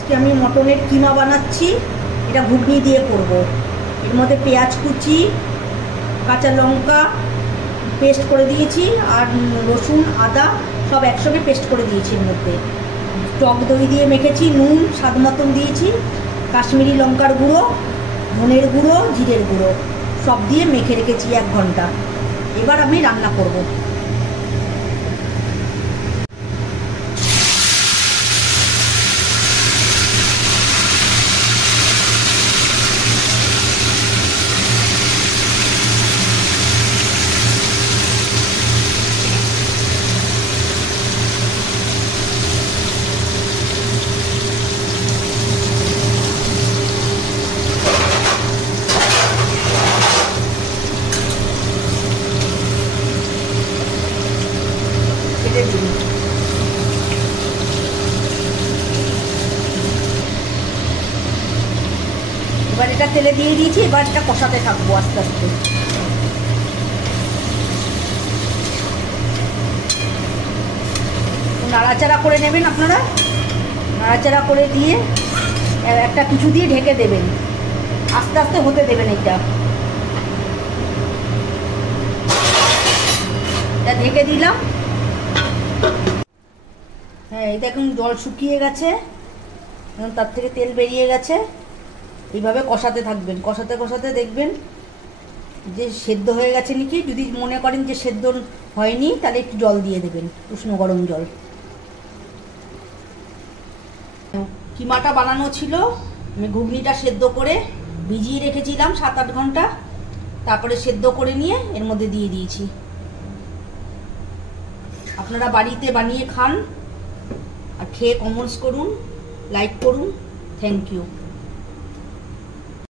আজকে আমি মটনের কিমা বানাচ্ছি। এটা ঘুগনি দিয়ে করব। এর মধ্যে পেঁয়াজ কুচি, কাঁচা লঙ্কা পেস্ট করে দিয়েছি, আর রসুন আদা সব একসঙ্গে পেস্ট করে দিয়েছি। এর মধ্যে টক দই দিয়ে মেখেছি, নুন স্বাদ মতন দিয়েছি, কাশ্মীরি লঙ্কার গুঁড়ো, ধনের গুঁড়ো, জিরের গুঁড়ো সব দিয়ে মেখে রেখেছি 1 ঘন্টা। এবার আমি রান্না করব। এবার এটা তেলে দিয়ে দিয়েছি। এবার এটা কষাতে থাকবো আস্তে আস্তে। নাড়াচাড়া করে নেবেন আপনারা, নাড়াচাড়া করে দিয়ে একটা কিছু দিয়ে ঢেকে দেবেন, আস্তে আস্তে হতে দেবেন। এটা ঢেকে দিলাম। হ্যাঁ, এই দেখুন জল শুকিয়ে গেছে, এখন তার থেকে তেল বেরিয়ে গেছে। এইভাবে কষাতে থাকবেন, কষাতে কষাতে দেখবেন যে সেদ্ধ হয়ে গেছে নাকি। যদি মনে করেন যে সেদ্ধ হয়নি তাহলে একটু জল দিয়ে দেবেন, উষ্ণ গরম জল। কিমাটা বানানো ছিল, আমি ঘুগনিটা সেদ্ধ করে ভিজিয়ে রেখেছিলাম 7-8 ঘন্টা, তারপরে সেদ্ধ করে নিয়ে এর মধ্যে দিয়ে দিয়েছি। আপনারা বাড়িতে বানিয়ে খান আর খেয়ে কমেন্টস করুন, লাইক করুন। Thank you.